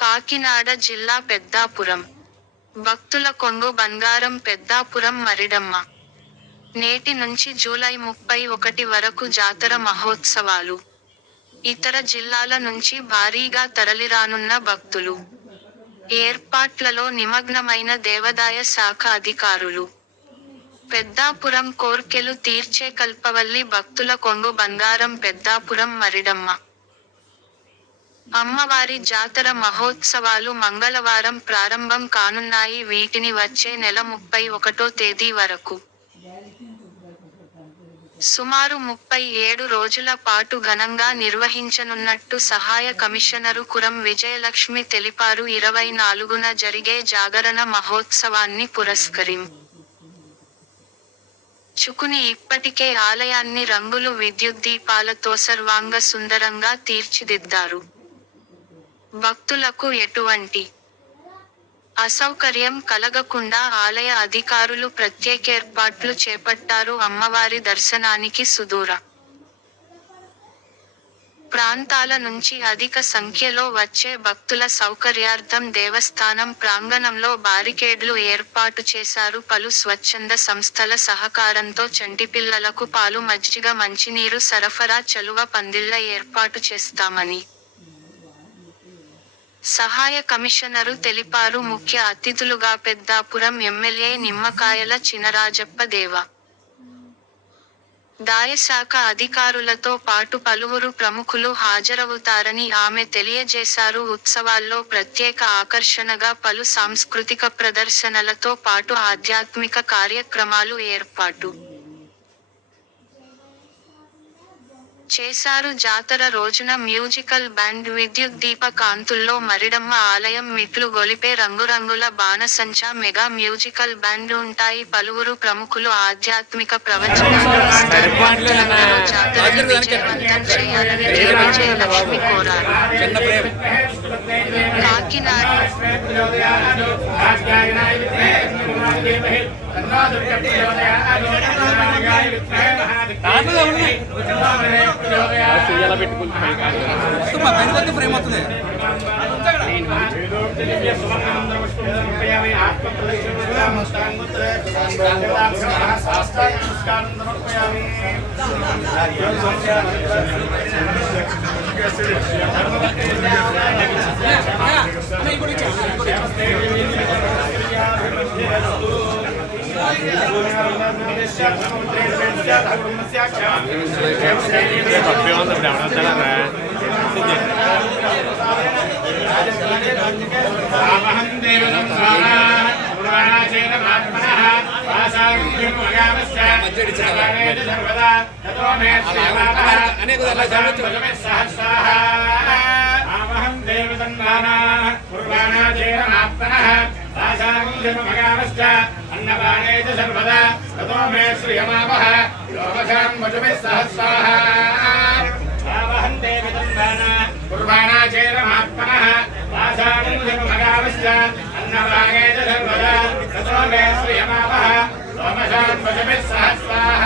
కాకినాడ జిల్లా పెద్దాపురం. భక్తుల కొంగు బంగారం పెద్దాపురం మరిడమ్మ. నేటి నుంచి జూలై 31 వరకు జాతర మహోత్సవాలు. ఇతర జిల్లాల నుంచి భారీగా తరలిరానున్న భక్తులు. ఏర్పాట్లలో నిమగ్నమైన దేవాదాయ శాఖ అధికారులు. పెద్దాపురం కోర్కెలు తీర్చే కల్పవల్లి భక్తుల కొంగు బంగారం పెద్దాపురం మరిడమ్మ. అమ్మవారి జాతర మహోత్సవాలు మంగళవారం ప్రారంభం కానున్నాయి. వీటిని వచ్చే నెల 31వ తేదీ వరకు సుమారు 37 రోజుల పాటు ఘనంగా నిర్వహించనున్నట్టు సహాయ కమిషనరు కురం విజయలక్ష్మి తెలిపారు. 24న జరిగే జాగరణ మహోత్సవాన్ని పురస్కరించుకుని ఇప్పటికే ఆలయాన్ని రంగులు విద్యుత్ దీపాలతో సర్వాంగ సుందరంగా తీర్చిదిద్దారు. భక్తులకు ఎటువంటి అసౌకర్యం కలగకుండా ఆలయ అధికారులు ప్రత్యేకేర్పాట్లు చేపట్టారు. అమ్మవారి దర్శనానికి సుదూర ప్రాంతాల నుంచి అధిక సంఖ్యలో వచ్చే భక్తుల సౌకర్యార్థం దేవస్థానం ప్రాంగణంలో బారికేడ్లు ఏర్పాటు చేశారు. పలు స్వచ్ఛంద సంస్థల సహకారంతో చంటిపిల్లలకు పాలు మజ్జిగ మంచినీరు సరఫరా చలువ పందిళ్ల ఏర్పాటు చేస్తామని సహాయ కమిషనరు తెలిపారు. ముఖ్య అతిథులుగా పెద్దాపురం ఎమ్మెల్యే నిమ్మకాయల చినరాజప్ప దాయ శాఖ అధికారులతో పాటు పలువురు ప్రముఖులు హాజరవుతారని ఆమె తెలియజేశారు. ఉత్సవాల్లో ప్రత్యేక ఆకర్షణగా పలు సాంస్కృతిక ప్రదర్శనలతో పాటు ఆధ్యాత్మిక కార్యక్రమాలు ఏర్పాటు చేశారు. జాతర రోజున మ్యూజికల్ బ్యాండ్, విద్యుత్ దీప కాంతుల్లో మరిడమ్మ ఆలయం మిట్లు గొలిపే రంగురంగుల బాణసంచా, మెగా మ్యూజికల్ బ్యాండ్ ఉంటాయి. పలువురు ప్రముఖులు ఆధ్యాత్మిక ప్రవచనాలు ఇస్తారు. భక్తులందరూ జాతరని విజయవంతం చేయాలని విజయలక్ష్మి కోరారు. కాకినాడ ఫ్రేమ్ అవుతుంది. अन्नपाने च सर्वदा ततो मे श्रियमावह लोकशां वचुभिः सहस्राः आवहं देवि तन्वाना कुर्वाणा चेरमात्मनः वासानं धर्मगावश्च अन्नपाने च सर्वदा ततो मे श्रियमावह लोकशां वचुभिः सहस्राः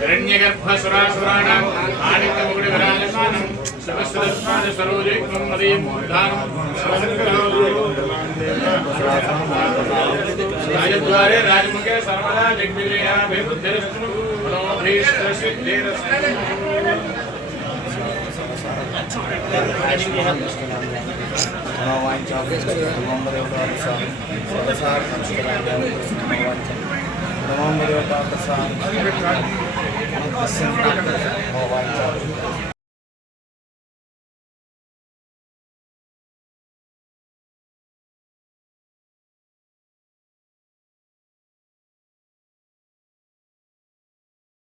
हिरण्यगर्भसुरासुराणां आदित्यमुकुटविराजमानं सहस्रदत्मानसरोजैकं मदीयमूर्धानं राजद्वारे राजमुखे सर्वदा दिग्विजयाभिवृद्धिरस्तु मनोभीष्टसिद्धिरस्तु Namo